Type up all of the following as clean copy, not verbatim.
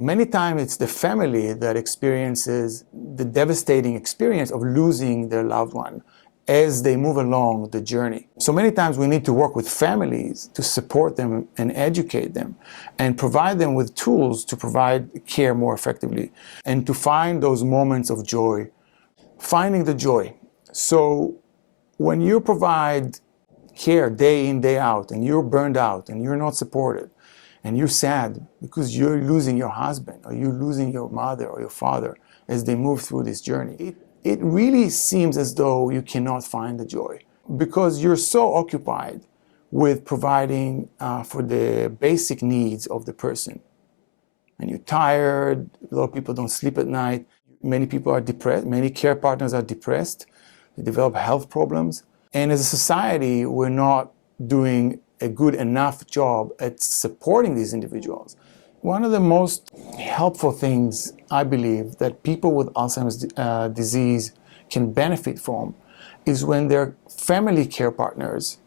Many times it's the family that experiences the devastating experience of losing their loved one as they move along the journey. So many times we need to work with families to support them and educate them and provide them with tools to provide care more effectively and to find those moments of joy, finding the joy. So when you provide care day in, day out, and you're burned out and you're not supported, and you're sad because you're losing your husband or you're losing your mother or your father as they move through this journey, it really seems as though you cannot find the joy because you're so occupied with providing for the basic needs of the person. And you're tired, a lot of people don't sleep at night, many people are depressed, many care partners are depressed, they develop health problems. And as a society, we're not doing a good enough job at supporting these individuals. One of the most helpful things, I believe, that people with Alzheimer's disease can benefit from is when their family care partners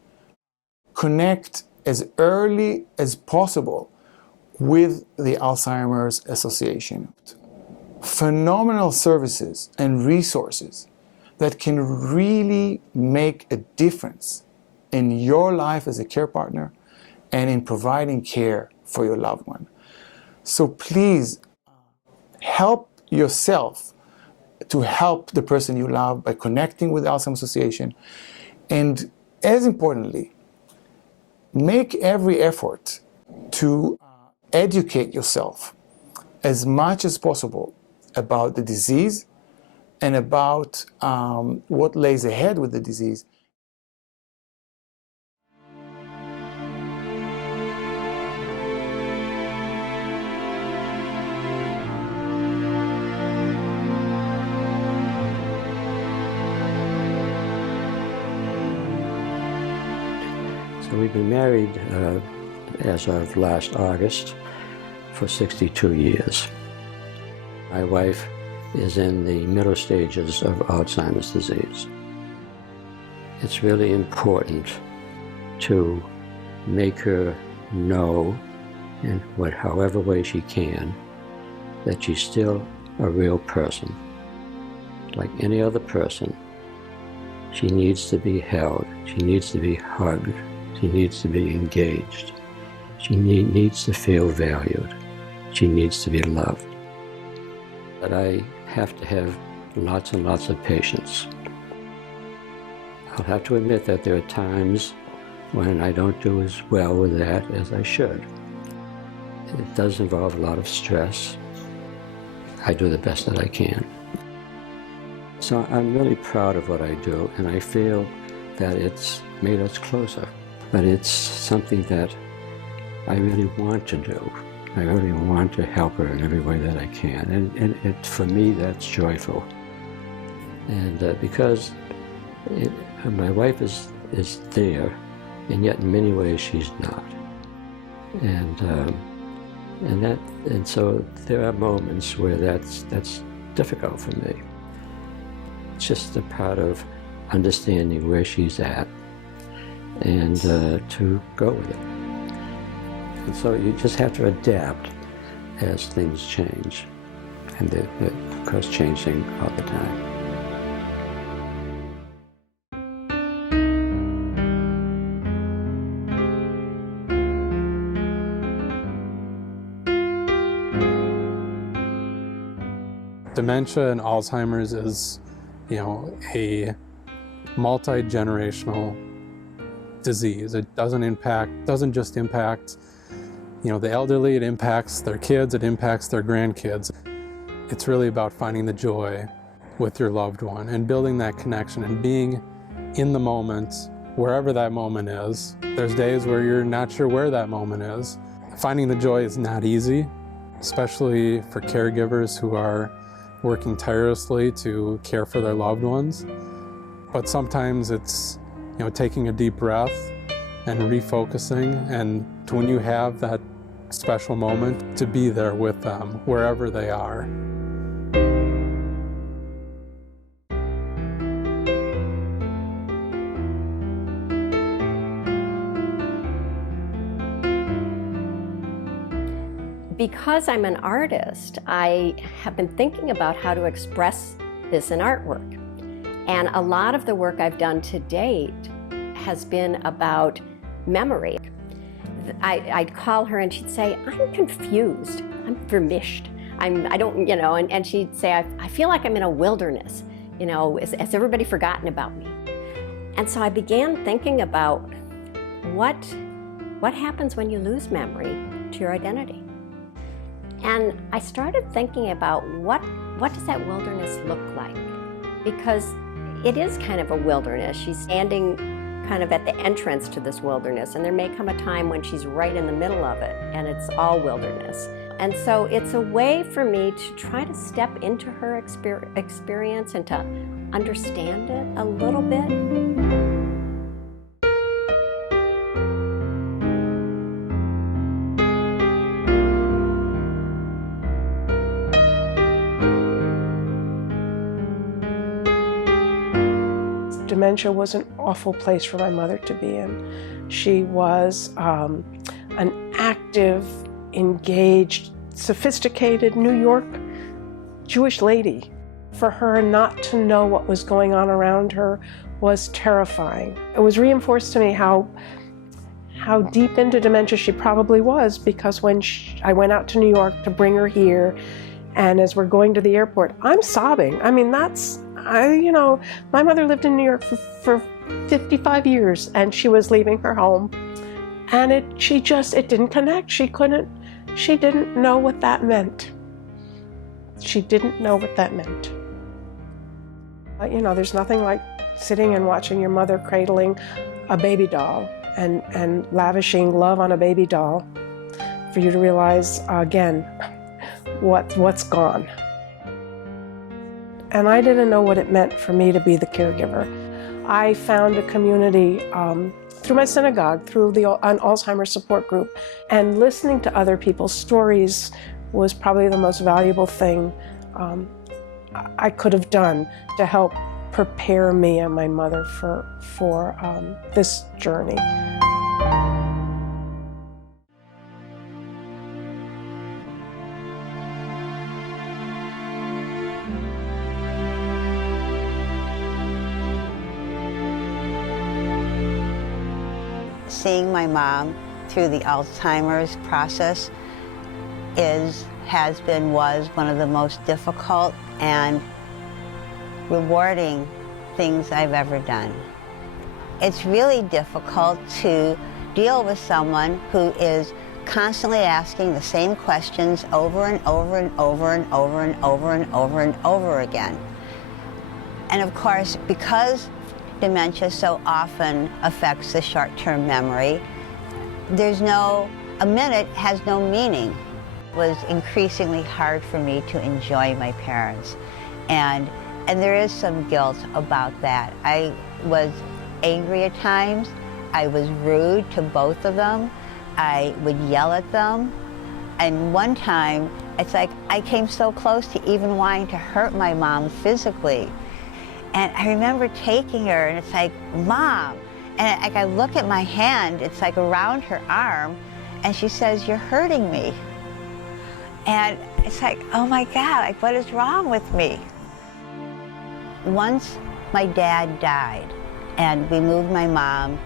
connect as early as possible with the Alzheimer's Association. Phenomenal services and resources that can really make a difference in your life as a care partner and in providing care for your loved one. So please help yourself to help the person you love by connecting with the Alzheimer's Association. And as importantly, make every effort to educate yourself as much as possible about the disease and about what lays ahead with the disease. So we've been married as of last August for 62 years. My wife is in the middle stages of Alzheimer's disease. It's really important to make her know in however way she can that she's still a real person. Like any other person, she needs to be held, she needs to be hugged, she needs to be engaged, she needs to feel valued, she needs to be loved. But I have to have lots and lots of patience. I'll have to admit that there are times when I don't do as well with that as I should. It does involve a lot of stress. I do the best that I can. So I'm really proud of what I do, and I feel that it's made us closer. But it's something that I really want to do. I really want to help her in every way that I can. And for me, that's joyful. And because my wife is there, and yet in many ways she's not. And so there are moments where that's difficult for me. It's just a part of understanding where she's at and to go with it. And so you just have to adapt as things change, and they're of course changing all the time. Dementia and Alzheimer's is, a multi-generational disease. It doesn't just impact, the elderly, it impacts their kids, it impacts their grandkids. It's really about finding the joy with your loved one and building that connection and being in the moment, wherever that moment is. There's days where you're not sure where that moment is. Finding the joy is not easy, especially for caregivers who are working tirelessly to care for their loved ones. But sometimes it's, taking a deep breath and refocusing, and when you have that special moment, to be there with them wherever they are. Because I'm an artist, I have been thinking about how to express this in artwork. And a lot of the work I've done to date has been about memory. I'd call her and she'd say, I'm confused, I'm vermished. I don't, you know, and she'd say, I feel like I'm in a wilderness, you know, has everybody forgotten about me? And so I began thinking about what happens when you lose memory to your identity? And I started thinking about what does that wilderness look like? Because it is kind of a wilderness. She's standing kind of at the entrance to this wilderness, and there may come a time when she's right in the middle of it and it's all wilderness. And so it's a way for me to try to step into her experience and to understand it a little bit. Dementia was an awful place for my mother to be in. She was an active, engaged, sophisticated New York Jewish lady. For her not to know what was going on around her was terrifying. It was reinforced to me how deep into dementia she probably was, because when I went out to New York to bring her here, and as we're going to the airport, I'm sobbing. I mean, you know, my mother lived in New York for 55 years, and she was leaving her home, and it didn't connect. She didn't know what that meant. She didn't know what that meant. You know, there's nothing like sitting and watching your mother cradling a baby doll and lavishing love on a baby doll for you to realize, again, what's gone. And I didn't know what it meant for me to be the caregiver. I found a community through my synagogue, through an Alzheimer's support group, and listening to other people's stories was probably the most valuable thing I could have done to help prepare me and my mother for this journey. Seeing my mom through the Alzheimer's process was one of the most difficult and rewarding things I've ever done. It's really difficult to deal with someone who is constantly asking the same questions over and over and over and over and over and over and over again. And of course, because dementia so often affects the short-term memory, a minute has no meaning. It was increasingly hard for me to enjoy my parents. And there is some guilt about that. I was angry at times. I was rude to both of them. I would yell at them. And one time, it's like I came so close to even wanting to hurt my mom physically. And I remember taking her, and it's like, Mom. And I look at my hand, it's like around her arm, and she says, you're hurting me. And it's like, oh my God, like what is wrong with me? Once my dad died and we moved my mom,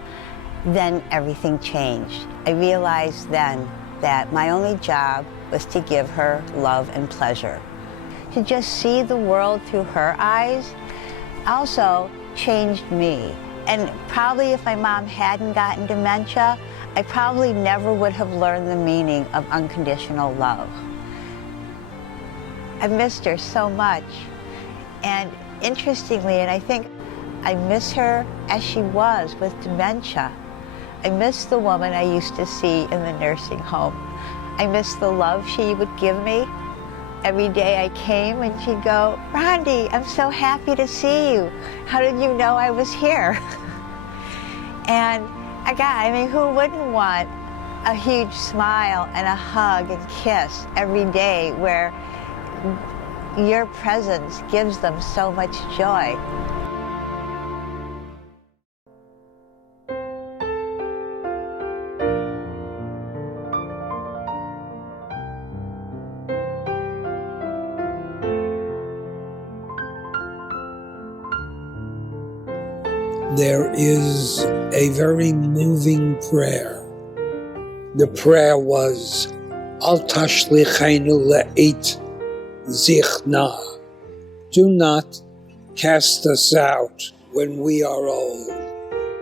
then everything changed. I realized then that my only job was to give her love and pleasure. To just see the world through her eyes also changed me. And probably if my mom hadn't gotten dementia, I probably never would have learned the meaning of unconditional love. I missed her so much. And interestingly, and I think I miss her as she was with dementia. I miss the woman I used to see in the nursing home. I miss the love she would give me. Every day I came and she'd go, Rondi, I'm so happy to see you. How did you know I was here? And I mean, who wouldn't want a huge smile and a hug and kiss every day where your presence gives them so much joy? there is a very moving prayer. The prayer was, Al tashlichenu le'et zichna. Do not cast us out when we are old.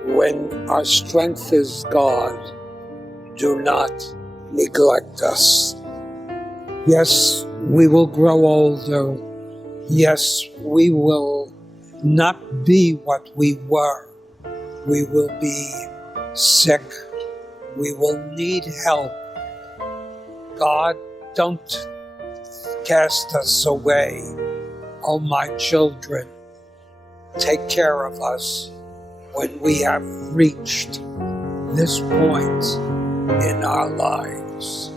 When our strength is gone, do not neglect us. Yes, we will grow older. Yes, we will not be what we were. We will be sick. We will need help. God, don't cast us away. Oh, my children, take care of us when we have reached this point in our lives.